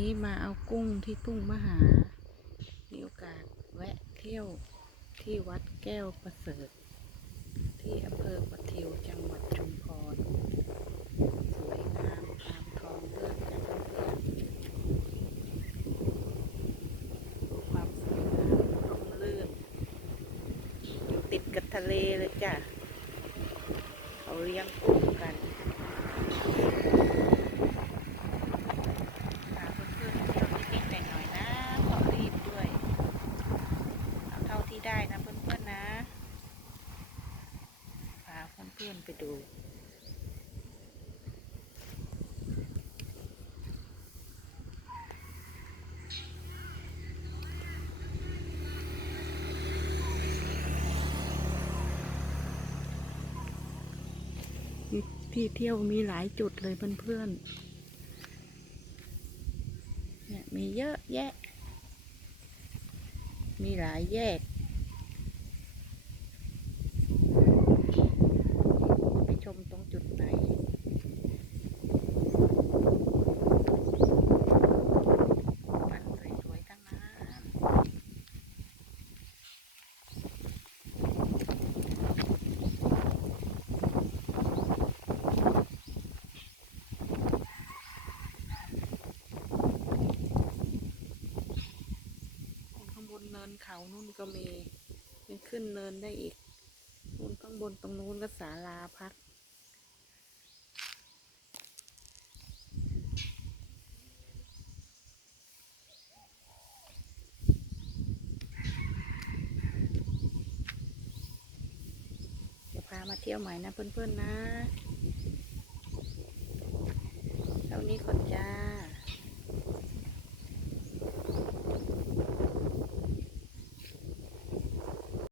นี้มาเอากุ้งที่ทุ่งมหา มีโอกาสแวะเที่ยวที่วัดแก้วประเสริฐ ที่อำเภอปะทิวจังหวัดชุมพร สวยงามตามทองเรื่องกันเพื่อนความสวยงามร่มรื่นอยู่ติดกับทะเลเลยจ้ะ เขาเลี้ยงกุ้งกัน พาเพื่อนๆเที่ยวนิดๆหน่อยๆนะเพราะรีบด้วย เอาเท่าที่ ได้นะเพื่อนๆนะพาเพื่อนๆไปดูที่เที่ยวมีหลายจุดเลยเพื่อนๆ เนี่ยมีเยอะแยะ มีหลายแยก ไปชมตรงจุดไหน มันสวยๆทั้งนั้น ข้างบ นเนินเขานู่นก็มียังขึ้นเนินได้อีกนู่นข้างบนตรงนู้นก็ศาลาพัก เดี๋ยวพามาเที่ยวใหม่นะเพื่อนๆนะ